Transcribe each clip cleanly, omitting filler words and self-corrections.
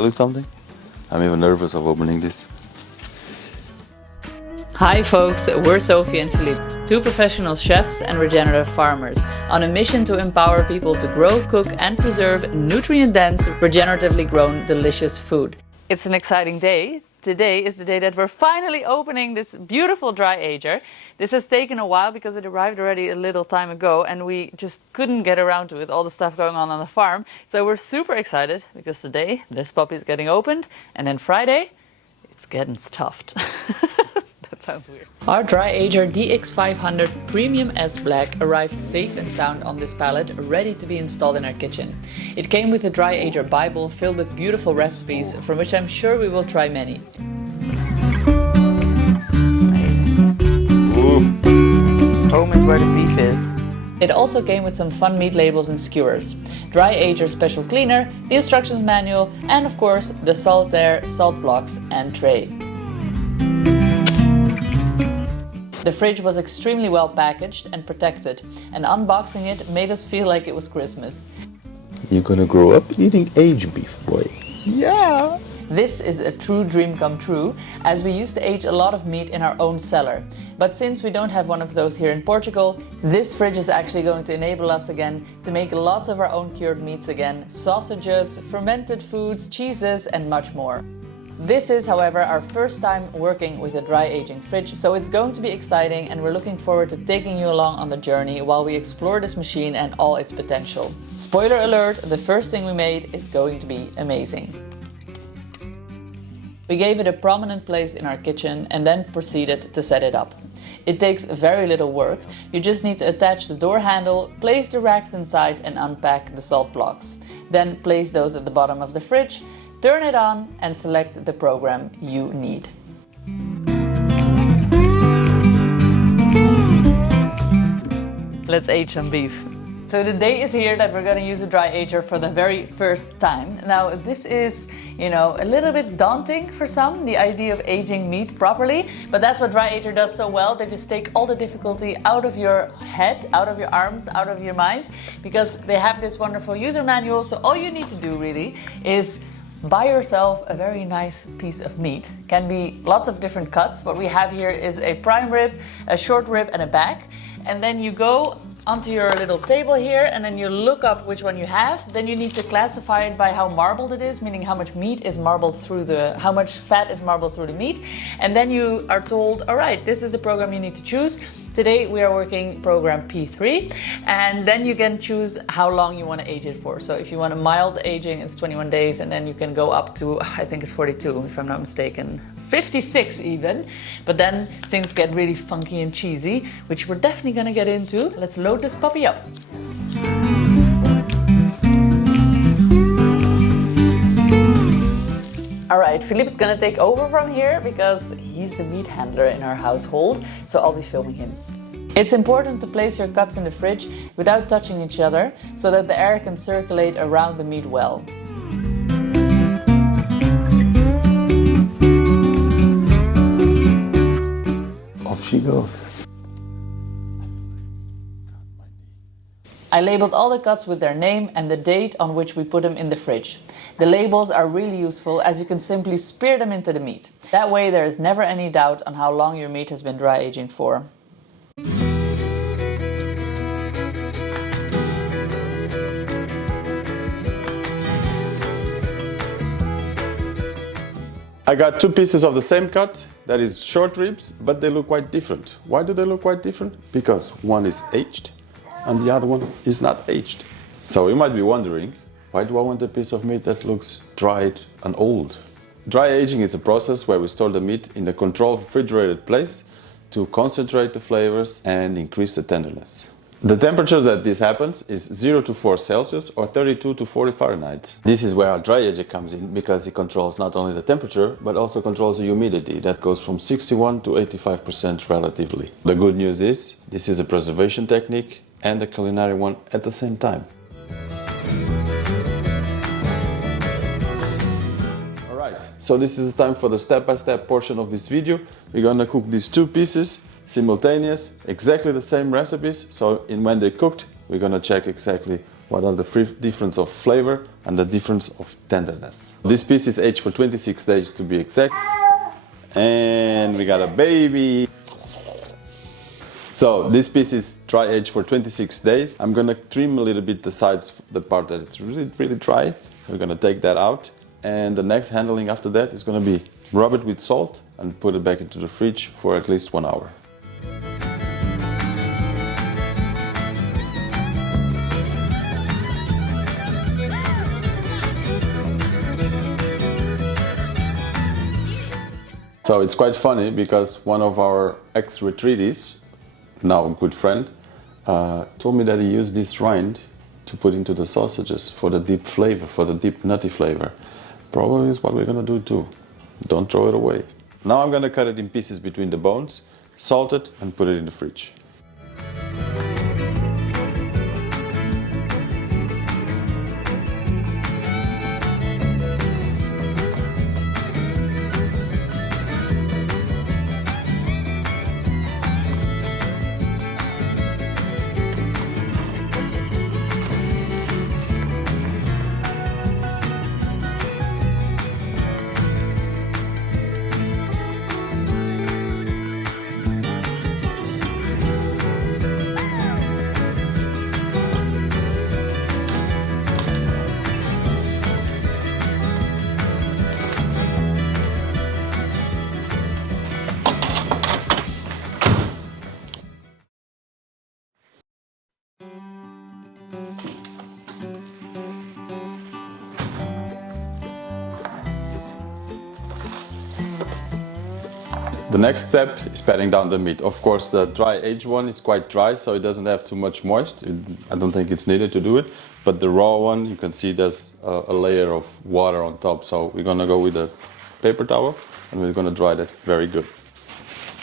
tell you something? I'm even nervous of opening this. Hi folks, we're Sophie and Philippe, two professional chefs and regenerative farmers on a mission to empower people to grow, cook and preserve nutrient-dense, regeneratively grown, delicious food. It's an exciting day. Today is the day that we're finally opening this beautiful DryAger. This has taken a while because it arrived already a little time ago and we just couldn't get around to it, all the stuff going on the farm. So we're super excited because today this puppy is getting opened and then Friday it's getting stuffed. That sounds weird. Our DryAger DX500 Premium S Black arrived safe and sound on this pallet, ready to be installed in our kitchen. It came with a DryAger Bible filled with beautiful recipes, from which I'm sure we will try many. Home is where the beef is. It also came with some fun meat labels and skewers, DryAger Special Cleaner, the instructions manual, and of course the Saltaire salt blocks and tray. The fridge was extremely well packaged and protected, and unboxing it made us feel like it was Christmas. You're gonna grow up eating aged beef, boy. Yeah! This is a true dream come true, as we used to age a lot of meat in our own cellar. But since we don't have one of those here in Portugal, this fridge is actually going to enable us again to make lots of our own cured meats again, sausages, fermented foods, cheeses and much more. This is, however, our first time working with a dry aging fridge, so it's going to be exciting and we're looking forward to taking you along on the journey while we explore this machine and all its potential. Spoiler alert, the first thing we made is going to be amazing. We gave it a prominent place in our kitchen and then proceeded to set it up. It takes very little work. You just need to attach the door handle, place the racks inside and unpack the salt blocks. Then place those at the bottom of the fridge, turn it on and select the program you need. Let's age some beef. So the day is here that we're going to use a DryAger for the very first time. Now this is, a little bit daunting for some, the idea of aging meat properly, but that's what DryAger does so well. They just take all the difficulty out of your head, out of your arms, out of your mind, because they have this wonderful user manual. So all you need to do really is buy yourself a very nice piece of meat. Can be lots of different cuts. What we have here is a prime rib, a short rib and a back. And then you go onto your little table here and then you look up which one you have. Then you need to classify it by how marbled it is, meaning how much meat is marbled through how much fat is marbled through the meat. And then you are told, all right, this is the program you need to choose. Today we are working program P3 and then you can choose how long you want to age it for. So if you want a mild aging, it's 21 days and then you can go up to, I think it's 42 if I'm not mistaken, 56 even. But then things get really funky and cheesy, which we're definitely going to get into. Let's load this puppy up. Alright, Philippe's gonna take over from here because he's the meat handler in our household, so I'll be filming him. It's important to place your cuts in the fridge without touching each other so that the air can circulate around the meat well. Off she goes. I labeled all the cuts with their name and the date on which we put them in the fridge. The labels are really useful as you can simply spear them into the meat. That way there is never any doubt on how long your meat has been dry aging for. I got two pieces of the same cut, that is short ribs, but they look quite different. Why do they look quite different? Because one is aged and the other one is not aged. So you might be wondering, why do I want a piece of meat that looks dried and old? Dry aging is a process where we store the meat in a controlled refrigerated place to concentrate the flavors and increase the tenderness. The temperature that this happens is 0 to 4 Celsius or 32 to 40 Fahrenheit. This is where our DryAger comes in because it controls not only the temperature but also controls the humidity that goes from 61 to 85% relatively. The good news is this is a preservation technique and a culinary one at the same time. Alright, so this is the time for the step-by-step portion of this video. We're gonna cook these two pieces simultaneous, exactly the same recipes, so when they're cooked, we're gonna check exactly what are the difference of flavor and the difference of tenderness. This piece is aged for 26 days to be exact. And we got a baby. So this piece is dry aged for 26 days. I'm gonna trim a little bit the sides, the part that it's really dry. We're gonna take that out. And the next handling after that is gonna be rub it with salt and put it back into the fridge for at least 1 hour. So it's quite funny because one of our ex-retreatees, now a good friend, told me that he used this rind to put into the sausages for the deep flavor, for the deep nutty flavor. Probably is what we're gonna do too. Don't throw it away. Now I'm gonna cut it in pieces between the bones, salt it and put it in the fridge. The next step is patting down the meat. Of course, the dry aged one is quite dry, so it doesn't have too much moist. I don't think it's needed to do it. But the raw one, you can see there's a layer of water on top. So we're gonna go with a paper towel and we're gonna dry that very good.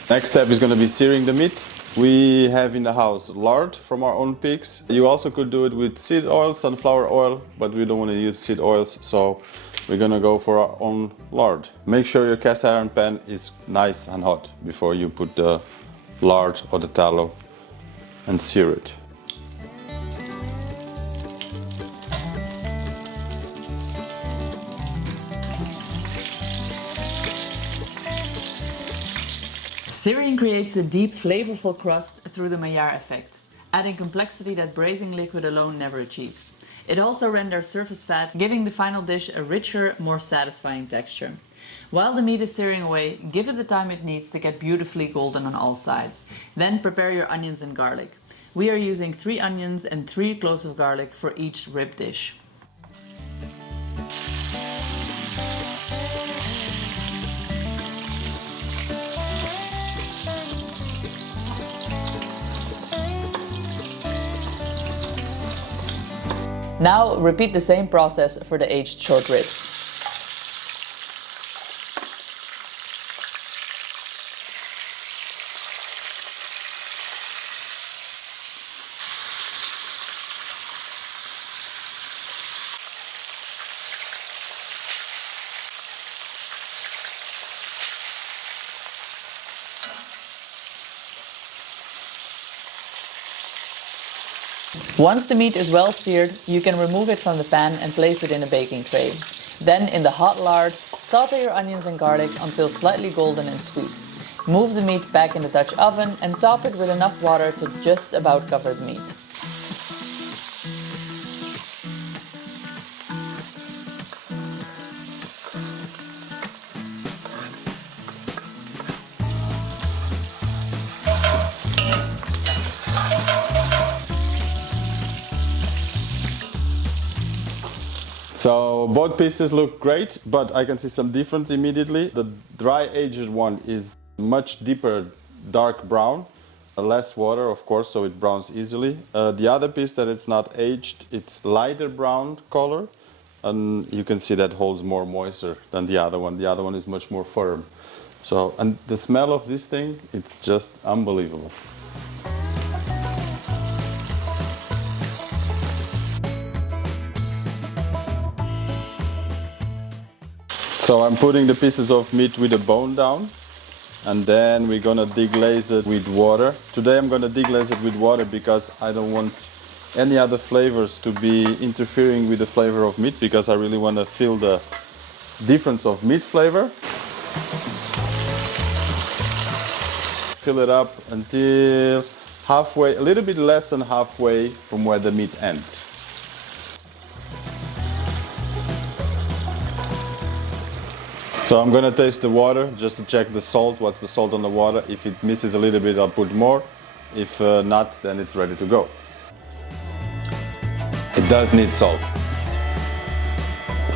Next step is gonna be searing the meat. We have in the house lard from our own pigs. You also could do it with seed oil, sunflower oil, but we don't want to use seed oils, so we're gonna go for our own lard. Make sure your cast iron pan is nice and hot before you put the lard or the tallow and sear it. Searing creates a deep, flavorful crust through the Maillard effect, adding complexity that braising liquid alone never achieves. It also renders surface fat, giving the final dish a richer, more satisfying texture. While the meat is searing away, give it the time it needs to get beautifully golden on all sides. Then prepare your onions and garlic. We are using 3 onions and 3 cloves of garlic for each rib dish. Now repeat the same process for the aged short ribs. Once the meat is well seared, you can remove it from the pan and place it in a baking tray. Then in the hot lard, saute your onions and garlic until slightly golden and sweet. Move the meat back in the Dutch oven and top it with enough water to just about cover the meat. So both pieces look great, but I can see some difference immediately. The dry aged one is much deeper dark brown, less water of course, so it browns easily. The other piece that it's not aged, it's lighter brown color, and you can see that holds more moisture than the other one. The other one is much more firm. So, and the smell of this thing, it's just unbelievable. So I'm putting the pieces of meat with the bone down, and then we're gonna deglaze it with water. Today I'm gonna deglaze it with water because I don't want any other flavors to be interfering with the flavor of meat, because I really want to feel the difference of meat flavor. Fill it up until halfway, a little bit less than halfway from where the meat ends. So I'm gonna taste the water just to check the salt. What's the salt on the water? If it misses a little bit, I'll put more. If not, then it's ready to go. It does need salt.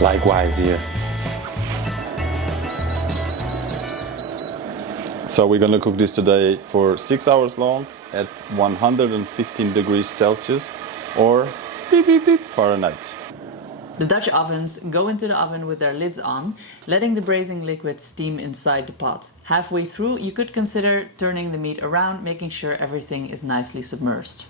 Likewise here. So we're gonna cook this today for 6 hours long at 115 degrees Celsius or beep, beep, beep, Fahrenheit. The Dutch ovens go into the oven with their lids on, letting the braising liquid steam inside the pot. Halfway through, you could consider turning the meat around, making sure everything is nicely submerged.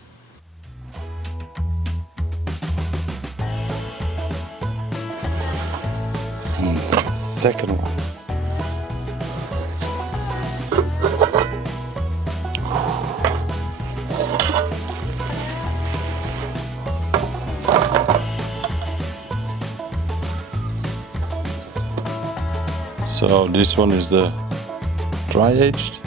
Second one. So this one is the dry aged.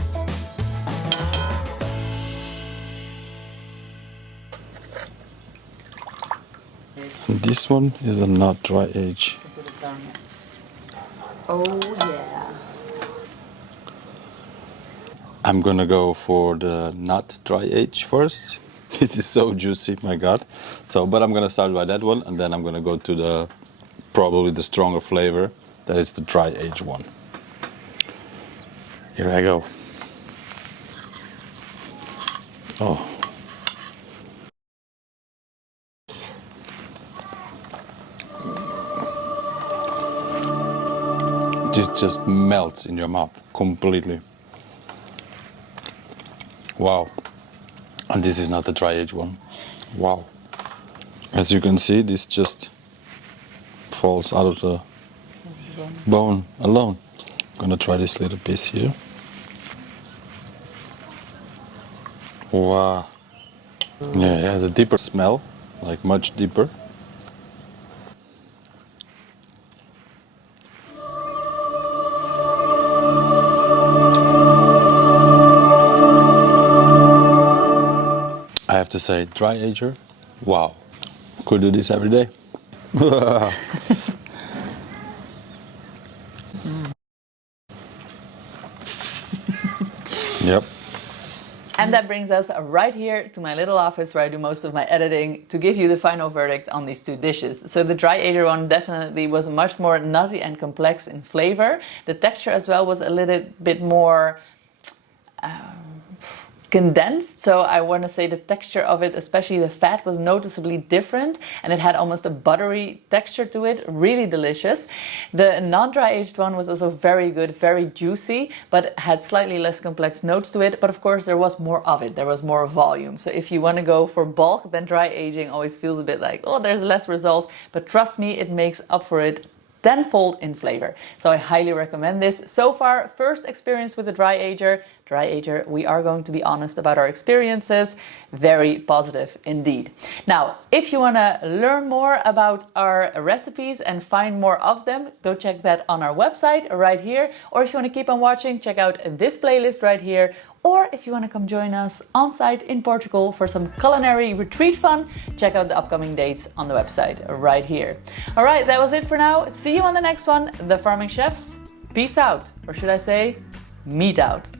And this one is a not dry age. Oh yeah. I'm gonna go for the not dry age first. This is so juicy, my God. So, but I'm gonna start by that one, and then I'm gonna go to the probably the stronger flavor. That is the dry age one. Here I go. Oh. This just melts in your mouth completely. Wow. And this is not the dry age one. Wow. As you can see, this just falls out of the bone alone. I'm gonna try this little piece here. Wow. Yeah, it has a deeper smell, like much deeper. I have to say, DryAger, wow. Could do this every day. Yep. And that brings us right here to my little office where I do most of my editing to give you the final verdict on these two dishes. So the DryAger one definitely was much more nutty and complex in flavor. The texture as well was a little bit more condensed, so I want to say the texture of it, especially the fat, was noticeably different, and it had almost a buttery texture to it, really delicious. The non-dry aged one was also very good, very juicy, but had slightly less complex notes to it, but of course there was more of it, there was more volume. So if you want to go for bulk, then dry aging always feels a bit like, oh, there's less result, but trust me, it makes up for it tenfold in flavor. So I highly recommend this. So far, first experience with the DryAger. DryAger, we are going to be honest about our experiences. Very positive indeed. Now, if you want to learn more about our recipes and find more of them, go check that on our website right here. Or if you want to keep on watching, check out this playlist right here. Or if you want to come join us on site in Portugal for some culinary retreat fun, check out the upcoming dates on the website right here. All right, that was it for now. See you on the next one. The Farming Chefs, peace out. Or should I say, meat out.